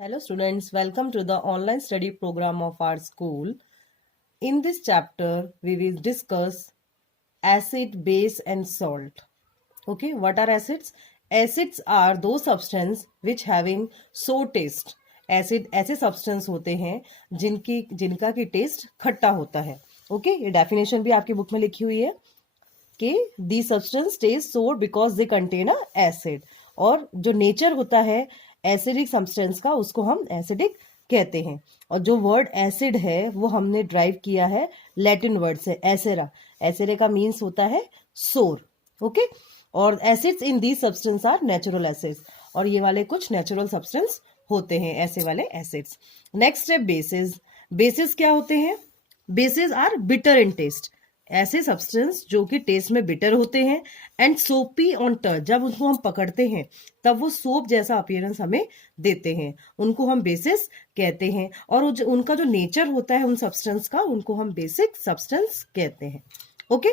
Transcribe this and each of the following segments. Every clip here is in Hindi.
Hello students, welcome to the online study program of our school. In this chapter, we will discuss acid, base and salt. Okay, what are acids? Acids are those substances which having sour taste. Acid ऐसे सब्सटेंस होते हैं जिनका की टेस्ट खट्टा होता है. ओके, ये डेफिनेशन भी आपकी बुक में लिखी हुई है कि दी सब्सटेंस टेस्ट सोर because they contain a acid. और जो नेचर होता है एसिडिक सब्सटेंस का उसको हम एसिडिक कहते हैं. और जो वर्ड एसिड है वो हमने ड्राइव किया है लैटिन वर्ड से एसेरा. एसेरे का मीन्स होता है सोर. ओके, और acids in the substance are natural acids. और ये वाले कुछ नेचुरल सब्सटेंस होते हैं ऐसे वाले एसिड्स. नेक्स्ट है बेसिस. बेसिस क्या होते हैं? Bases are bitter in taste. ऐसे सब्सटेंस जो कि टेस्ट में बिटर होते हैं एंड सोपी ऑन टच. जब उनको हम पकड़ते हैं तब वो सोप जैसा अपीयरेंस हमें देते हैं, उनको हम बेसिस कहते हैं. और उनका जो नेचर होता है उन सब्सटेंस का, उनको हम बेसिक सब्सटेंस कहते हैं. ओके,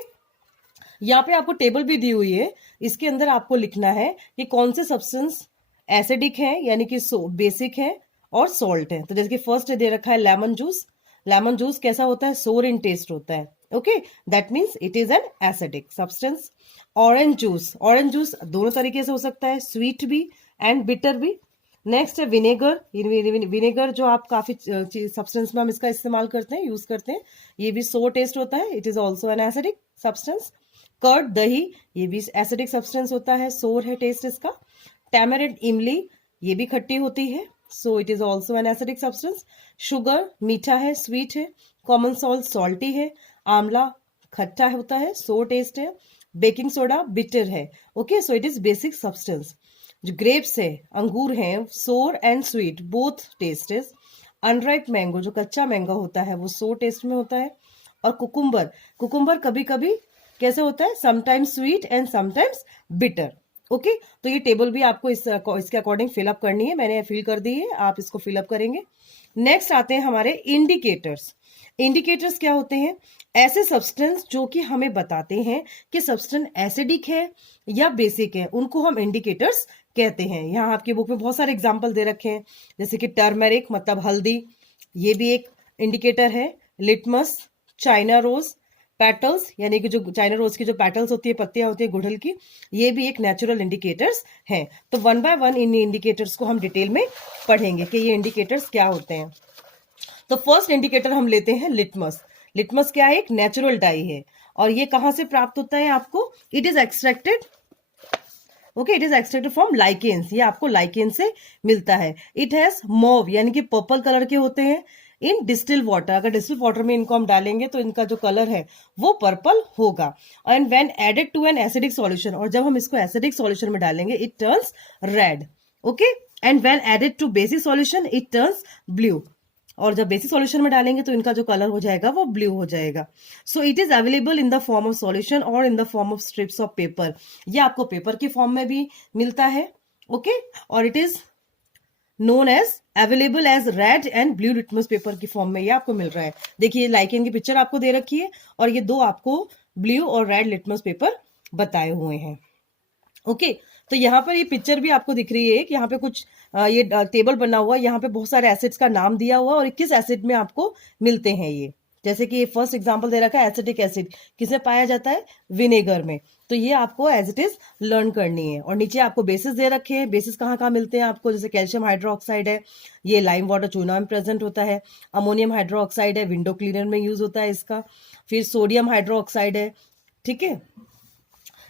यहाँ पे आपको टेबल भी दी हुई है. इसके अंदर आपको लिखना है कि कौन से सब्सटेंस एसिडिक है यानी कि बेसिक है और सॉल्ट है. तो जैसे कि फर्स्ट दे रखा है लेमन जूस. लेमन जूस कैसा होता है? सोर इन टेस्ट होता है. Okay, that means it is an acidic substance. Orange juice. Orange juice दोनों तरीके से हो सकता है, स्वीट भी एंड बिटर भी. नेक्स्ट है विनेगर. विनेगर जो आप काफी सब्सटेंस में हम इसका इस्तेमाल करते हैं, यूज करते हैं. ये भी सोर टेस्ट होता है, it is also an acidic substance. Curd, दही, ये भी एसिडिक सब्सटेंस होता है, सोर है टेस्ट इसका. टैमरिंड, इमली, ये भी खट्टी होती है, सो it is also an acidic substance. Sugar मीठा है, स्वीट है. कॉमन सॉल्ट सॉल्टी है. आंवला खट्टा होता है, सो टेस्ट है. बेकिंग सोडा बिटर है. Okay, so it is basic substance. जो ग्रेप्स है, अंगूर है, sour and sweet both taste is. Unripe mango, जो कच्चा मैंगो होता है वो सो टेस्ट में होता है. और कुकुम्बर, कुकुम्बर कभी कभी कैसे होता है? Sometimes sweet and sometimes bitter. Okay, तो ये टेबल भी आपको इसके अकॉर्डिंग फिलअप करनी है. मैंने फिल कर दी है, आप इसको फिलअप करेंगे. नेक्स्ट आते हैं हमारे इंडिकेटर्स. इंडिकेटर्स क्या होते हैं? ऐसे सब्सटेंस जो कि हमें बताते हैं कि सब्सटेंस एसिडिक है या बेसिक है, उनको हम इंडिकेटर्स कहते हैं. यहाँ आपकी बुक में बहुत सारे एग्जाम्पल दे रखे हैं, जैसे कि टर्मरिक मतलब हल्दी, ये भी एक इंडिकेटर है. लिटमस, चाइना रोज, पेटल्स यानी कि जो चाइना रोज की जो पेटल्स होती है, पत्तियां होती है गुड़हल की, ये भी एक नेचुरल इंडिकेटर्स हैं. तो one by one in indicators को हम डिटेल में पढ़ेंगे कि ये इंडिकेटर्स क्या होते हैं. तो फर्स्ट इंडिकेटर हम लेते हैं लिटमस. लिटमस क्या है? एक नेचुरल डाई है. और ये कहां से प्राप्त होता है आपको? It is extracted, okay, it is extracted from lichens. ये आपको लाइकेन से मिलता है. इट हैज मॉव यानी कि पर्पल कलर के होते हैं. इन डिस्टिल वाटर, अगर डिस्टिल वाटर में इनको हम डालेंगे तो इनका जो कलर है वो पर्पल होगा. And when added to an acidic solution, और जब हम इसको एसिडिक सॉल्यूशन में डालेंगे it turns red. Okay, and when added to basic solution it turns blue. और जब बेसिक सॉल्यूशन में डालेंगे तो इनका जो कलर हो जाएगा वो ब्लू हो जाएगा. So it is available in the form of solution और in the form of strips of paper. ये आपको पेपर के फॉर्म में भी मिलता है. ओके, और it is known as available as red and blue litmus paper की फॉर्म में ये आपको मिल रहा है. देखिए लाइकेन की पिक्चर आपको दे रखी है और ये दो आपको ब्लू और रेड लिटमस पेपर बताए हुए हैं. ओके, तो यहाँ पर ये पिक्चर भी आपको दिख रही है कि यहाँ पे कुछ ये टेबल बना हुआ है. यहाँ पे बहुत सारे एसिड्स का नाम दिया हुआ है और किस एसिड में आपको मिलते हैं ये. जैसे कि ये फर्स्ट एग्जांपल दे रखा है एसिटिक एसिड, किसमें पाया जाता है? विनेगर में. तो ये आपको एज इट इज लर्न करनी है. और नीचे आपको बेसिस दे रखे हैं. बेसिस कहाँ कहाँ मिलते हैं आपको? जैसे कैल्शियम हाइड्रोक्साइड है, ये लाइम वाटर चूना में प्रेजेंट होता है. अमोनियम हाइड्रोक्साइड है, विंडो क्लीनर में यूज होता है इसका. फिर सोडियम हाइड्रोक्साइड है, ठीक है,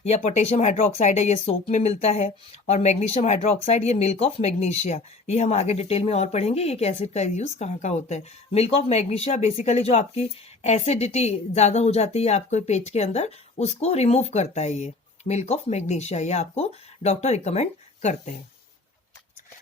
या पोटेशियम हाइड्रोक्साइड है, ये सोप में मिलता है. और मैग्नीशियम हाइड्रोक्साइड, ये मिल्क ऑफ मैग्नीशिया, ये हम आगे डिटेल में और पढ़ेंगे ये एसिड का यूज कहाँ का होता है. मिल्क ऑफ मैग्नीशिया बेसिकली जो आपकी एसिडिटी ज्यादा हो जाती है आपको पेट के अंदर, उसको रिमूव करता है ये मिल्क ऑफ मैग्नीशिया. ये आपको डॉक्टर रिकमेंड करते हैं.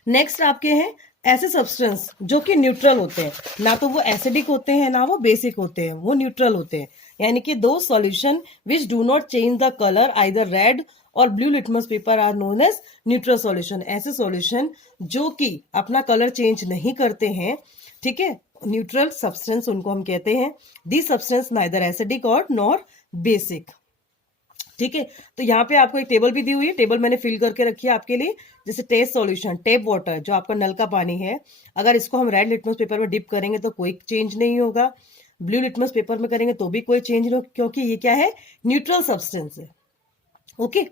नेक्स्ट आपके हैं ऐसे सब्सटेंस जो कि न्यूट्रल होते हैं, ना तो वो एसिडिक होते हैं ना वो बेसिक होते हैं, वो न्यूट्रल होते हैं. यानी कि दो solution which do not change the colour either red और blue litmus paper are known as neutral solution. ऐसे सॉल्यूशन जो कि अपना कलर चेंज नहीं करते हैं, ठीक है, न्यूट्रल सब्सटेंस उनको हम कहते हैं. दी सब्सटेंस नाइदर एसिडिक और नॉर बेसिक, ठीक है। तो यहाँ पे आपको एक टेबल भी दी हुई है, टेबल मैंने फिल करके रखी है आपके लिए। जैसे टेस्ट सॉल्यूशन, टेप वाटर, जो आपका नल का पानी है, अगर इसको हम रेड लिटमस पेपर में डिप करेंगे तो कोई चेंज नहीं होगा, ब्लू लिटमस पेपर में करेंगे तो भी कोई चेंज नहीं होगा, क्योंकि ये क्या है, न्यूट्रल सब्सटेंस है। ओके,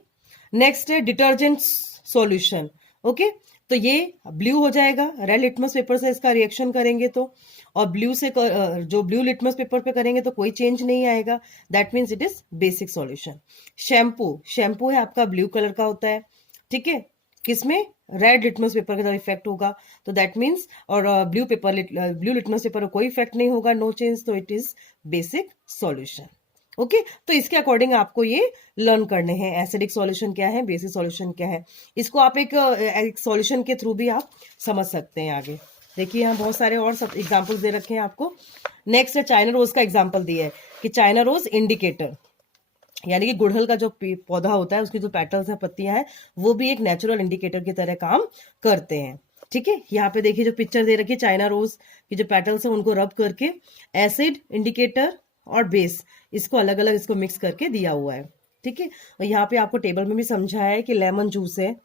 नेक्स्ट है डिटर्जेंट सॉल्यूशन। ओके, तो ये ब्लू हो जाएगा, रेड लिटमस पेपर से इसका रिएक्शन करेंगे तो, और ब्लू से जो ब्लू लिटमस पेपर पे करेंगे तो कोई चेंज नहीं आएगा, that means it is basic solution. Shampoo, shampoo है आपका ब्लू कलर का होता है, ठीक है, किसमें, रेड लिटमस पेपर का इफेक्ट होगा, तो दैट मीन्स, और ब्लू लिटमस पेपर कोई इफेक्ट नहीं होगा, नो चेंज, तो it is basic solution. Okay, तो इसके अकॉर्डिंग आपको ये लर्न करने हैं, एसिडिक सॉल्यूशन क्या है, बेसिक सॉल्यूशन क्या है। इसको आप एक सॉल्यूशन के थ्रू भी आप समझ सकते हैं आगे। देखिए यहाँ बहुत सारे और सब एग्जांपल्स दे रखे हैं आपको। नेक्स्ट है चाइना रोज का एग्जांपल दिया है कि चाइना रोज इंडिकेटर, यानी कि गुड़हल का जो पौधा होता है उसकी जो पेटल्स है, पत्तियां हैं, वो भी एक नेचुरल इंडिकेटर की तरह काम करते हैं। ठीक है, यहाँ पे देखिए जो पिक्चर दे रखी है चाइना रोज की जो पेटल्स है उनको रब करके एसिड, इंडिकेटर और बेस, इसको अलग अलग इसको मिक्स करके दिया हुआ है। ठीक है, और यहाँ पे आपको टेबल में भी समझाया है कि लेमन जूस है,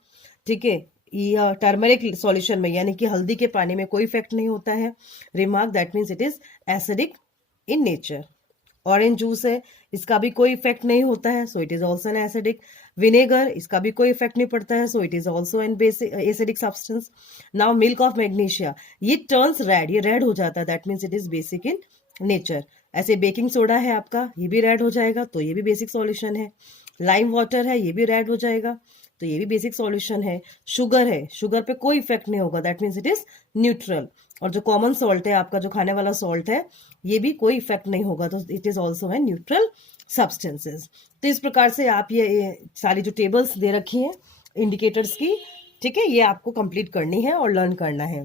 ठीक है, ये टर्मरिक सॉल्यूशन में यानी कि हल्दी के पानी में कोई इफेक्ट नहीं होता है, remark that means it is acidic in nature. Orange juice है, इसका भी कोई इफेक्ट नहीं होता है, सो it is also an acidic. Vinegar, इसका भी कोई इफेक्ट नहीं पड़ता है, सो it is also N basic acidic substance. Now milk of magnesia, ये टर्न्स रेड, ये रेड हो जाता है, that means it is basic in nature. ऐसे बेकिंग सोडा है आपका, ये भी रेड हो जाएगा, तो ये भी बेसिक सॉल्यूशन है। लाइम वाटर है, ये भी रेड हो जाएगा, तो ये भी बेसिक सॉल्यूशन है। शुगर है, शुगर पे कोई इफेक्ट नहीं होगा, that means it is neutral. और जो कॉमन सॉल्ट है आपका, जो खाने वाला सॉल्ट है, ये भी कोई इफेक्ट नहीं होगा, तो इट इज ऑल्सो है न्यूट्रल सब्सटेंसेस। तो इस प्रकार से आप ये सारी जो टेबल्स दे रखी हैं इंडिकेटर्स की, ठीक है, ये आपको कंप्लीट करनी है और लर्न करना है।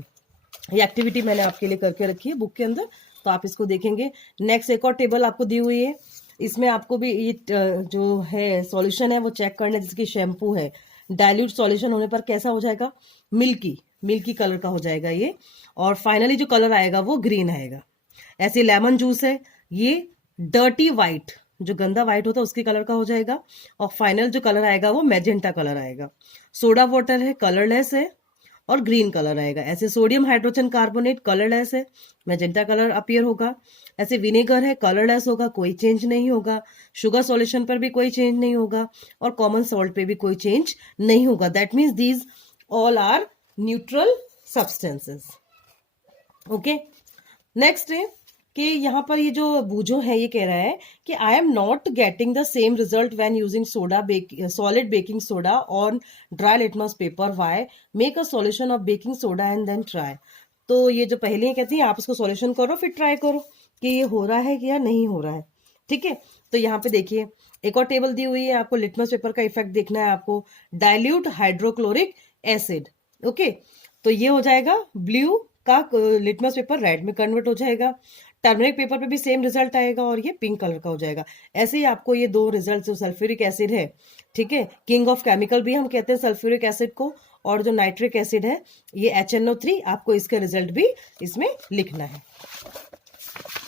ये एक्टिविटी मैंने आपके लिए करके रखी है बुक के अंदर, तो आप इसको देखेंगे। नेक्स्ट एक और टेबल आपको दी हुई है, इसमें आपको भी ये जो है सॉल्यूशन है वो चेक करना है। जैसे कि शैम्पू है, डाइल्यूट सॉल्यूशन होने पर कैसा हो जाएगा, मिल्की, मिल्की कलर का हो जाएगा ये, और फाइनली जो कलर आएगा वो ग्रीन आएगा। ऐसे लेमन जूस है, ये डर्टी वाइट, जो गंदा वाइट होता है उसके कलर का हो जाएगा, और फाइनल जो कलर आएगा वो मैजेंटा कलर आएगा। सोडा वाटर है, कलरलेस है और ग्रीन कलर आएगा। ऐसे सोडियम हाइड्रोजन कार्बोनेट कलरलेस है, मैजेंटा कलर अपीयर होगा। ऐसे विनेगर है, कलरलेस होगा, कोई चेंज नहीं होगा। शुगर सॉल्यूशन पर भी कोई चेंज नहीं होगा, और कॉमन सॉल्ट पे भी कोई चेंज नहीं होगा, that means these all are neutral substances. Okay, next है कि यहाँ पर ये जो बूझो है ये कह रहा है कि I am not getting the same result when using solid baking soda on dry litmus paper, why make a solution of baking soda and then try. तो ये जो पहले कहती है आप इसको सॉल्यूशन करो फिर ट्राई करो कि ये हो रहा है कि या नहीं हो रहा है। ठीक है, तो यहाँ पे देखिए एक और टेबल दी हुई है आपको, लिटमस पेपर का इफेक्ट देखना है आपको। डाइल्यूट हाइड्रोक्लोरिक एसिड, ओके, तो ये हो जाएगा ब्लू का लिटमस पेपर रेड में कन्वर्ट हो जाएगा। टर्मरिक पेपर पे भी सेम रिजल्ट आएगा और ये पिंक कलर का हो जाएगा। ऐसे ही आपको ये दो रिजल्ट, जो सल्फ्यूरिक एसिड है, ठीक है, किंग ऑफ केमिकल भी हम कहते हैं सल्फ्यूरिक एसिड को, और जो नाइट्रिक एसिड है ये HNO3, आपको इसका रिजल्ट भी इसमें लिखना है।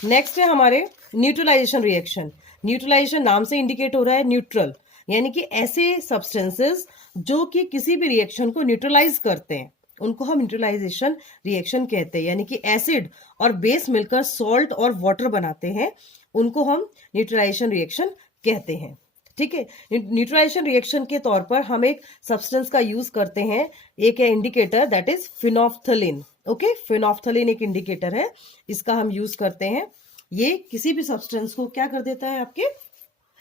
नेक्स्ट है हमारे न्यूट्रलाइजेशन रिएक्शन। न्यूट्रलाइजेशन नाम से इंडिकेट हो रहा है न्यूट्रल, यानी कि ऐसे सब्सटेंसेस जो कि किसी भी रिएक्शन को न्यूट्रलाइज करते हैं उनको हम न्यूट्रलाइजेशन रिएक्शन कहते हैं। यानी कि एसिड और बेस मिलकर सॉल्ट और वाटर बनाते हैं, उनको हम न्यूट्रलाइजेशन रिएक्शन कहते हैं। ठीक है, न्यूट्रलाइजेशन रिएक्शन के तौर पर हम एक सब्सटेंस का यूज करते हैं, एक है indicator that is phenolphthalein. Okay, phenolphthalein एक इंडिकेटर है, इसका हम यूज करते हैं। ये किसी भी सब्सटेंस को क्या कर देता है, आपके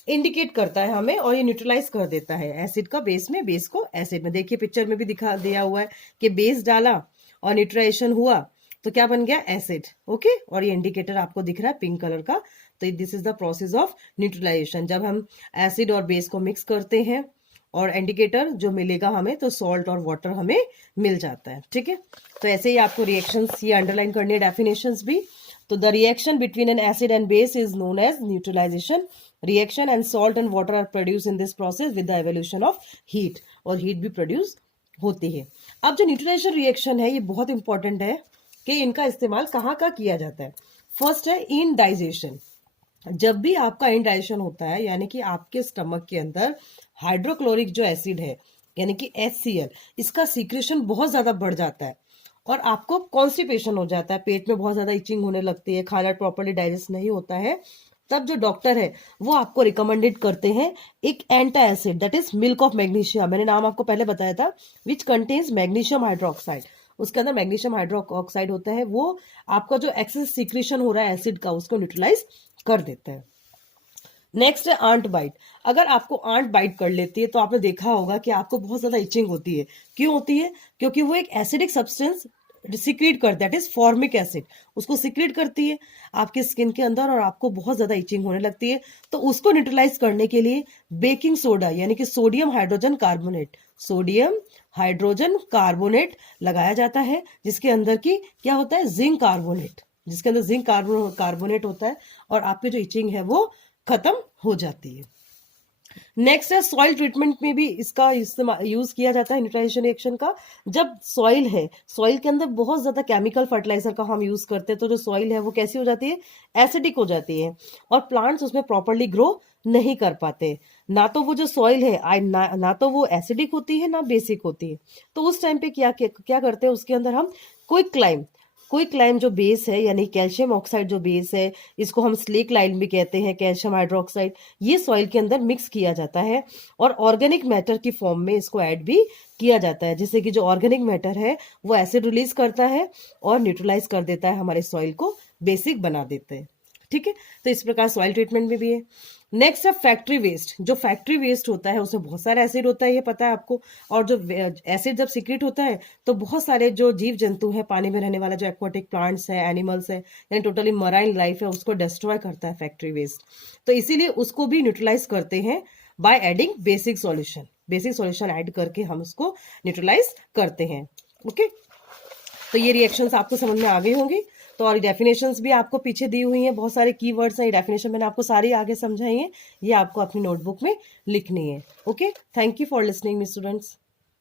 इंडिकेट करता है हमें, और ये न्यूट्रलाइज कर देता है एसिड का बेस में, बेस को एसिड में। देखिए पिक्चर में भी दिखा दिया हुआ है कि बेस डाला और न्यूट्रलाइजेशन हुआ तो क्या बन गया, एसिड। ओके, और ये इंडिकेटर आपको दिख रहा है पिंक कलर का, तो this is the process of neutralisation. जब हम एसिड और बेस को मिक्स करते हैं और इंडिकेटर जो मिलेगा हमें, तो सॉल्ट और वाटर हमें मिल जाता है। ठीक है, तो ऐसे ही आपको रिएक्शंस ये अंडरलाइन करनी है, डेफिनेशंस भी। तो the reaction between an acid and base is known as neutralisation reaction, and salt and water are produce in this process with the evolution of heat, और हीट भी प्रोड्यूस होती है। अब जो न्यूट्रलाइजेशन रिएक्शन है ये बहुत इंपॉर्टेंट है कि इनका इस्तेमाल कहाँ का किया जाता है। फर्स्ट है इंडाइजेशन। जब भी आपका इंडाइजेशन होता है, यानी कि आपके स्टमक के अंदर हाइड्रोक्लोरिक जो एसिड है यानी कि HCl, इसका सीक्रेशन बहुत ज्यादा बढ़ जाता है और आपको कॉन्स्टिपेशन हो जाता है, पेट में बहुत ज्यादा इचिंग होने लगती है, खाना प्रॉपर्ली डाइजेस्ट नहीं होता है, तब जो डॉक्टर है वो आपको रिकमेंडेड करते हैं एक antacid, that is milk of magnesia. मैंने नाम आपको पहले बताया था, विच कंटेन्स मैग्नीशियम हाइड्रोक्साइड। उसके अंदर मैग्नीशियम हाइड्रोक्साइड होता है, वो आपका जो एक्सेस सीक्रेशन हो रहा है एसिड का उसको न्यूट्रलाइज कर देता है। नेक्स्ट है आंट बाइट। अगर आपको आंट बाइट कर लेती है तो आपने देखा होगा कि आपको बहुत ज्यादा इचिंग होती है। क्यों होती है? क्योंकि वो एक एसिडिक सब्सटेंस सिक्रीट करता है, दैट इज फॉर्मिक एसिड, उसको सिक्रीट करती है आपकी स्किन के अंदर और आपको बहुत ज्यादा इचिंग होने लगती है। तो उसको न्यूट्रलाइज करने के लिए बेकिंग सोडा यानी कि सोडियम हाइड्रोजन कार्बोनेट लगाया जाता है, जिसके अंदर की क्या होता है, जिंक कार्बोनेट, जिसके अंदर जिंक कार्बोनेट होता है और आपकी जो इचिंग है वो खत्म हो जाती है। नेक्स्ट है सॉइल ट्रीटमेंट में भी इसका यूज किया जाता है न्यूट्रलाइजेशन रिएक्शन का। जब सॉइल है, सॉइल के अंदर बहुत ज्यादा केमिकल फर्टिलाइजर का हम यूज करते हैं, तो जो सॉइल है वो कैसी हो जाती है, एसिडिक हो जाती है और प्लांट्स उसमें प्रॉपरली ग्रो नहीं कर पाते। ना तो वो जो सॉइल है ना तो वो एसिडिक होती है ना बेसिक होती है। तो उस टाइम पे क्या करते हैं, उसके अंदर हम क्विक लाइम जो बेस है यानी कैल्शियम ऑक्साइड जो बेस है, इसको हम स्लेक लाइम भी कहते हैं, कैल्शियम हाइड्रोक्साइड, ये सॉइल के अंदर मिक्स किया जाता है और ऑर्गेनिक मैटर की फॉर्म में इसको ऐड भी किया जाता है, जिससे कि जो ऑर्गेनिक मैटर है वो एसिड रिलीज करता है और न्यूट्रलाइज कर देता है, हमारे सॉइल को बेसिक बना देते हैं। ठीक है, तो इस प्रकार सॉइल ट्रीटमेंट में भी है। नेक्स्ट है फैक्ट्री वेस्ट। जो फैक्ट्री वेस्ट होता है उसमें बहुत सारा एसिड होता है, ये पता है आपको, और जो एसिड जब सीक्रेट होता है तो बहुत सारे जो जीव जंतु है, पानी में रहने वाला जो एक्वाटिक प्लांट्स है, एनिमल्स है, यानी टोटली मराइन लाइफ है, उसको डिस्ट्रॉय करता है फैक्ट्री वेस्ट। तो इसीलिए उसको भी न्यूट्रलाइज करते हैं by adding basic solution add करके हम उसको न्यूट्रलाइज करते हैं। ओके, तो ये रिएक्शंस आपको समझ में आ गई होंगी। तो और डेफिनेशंस भी आपको पीछे दी हुई हैं, बहुत सारे कीवर्ड्स हैं, डेफिनेशन मैंने आपको सारी आगे समझाई है, ये आपको अपनी नोटबुक में लिखनी है। Okay, thank you for listening me students.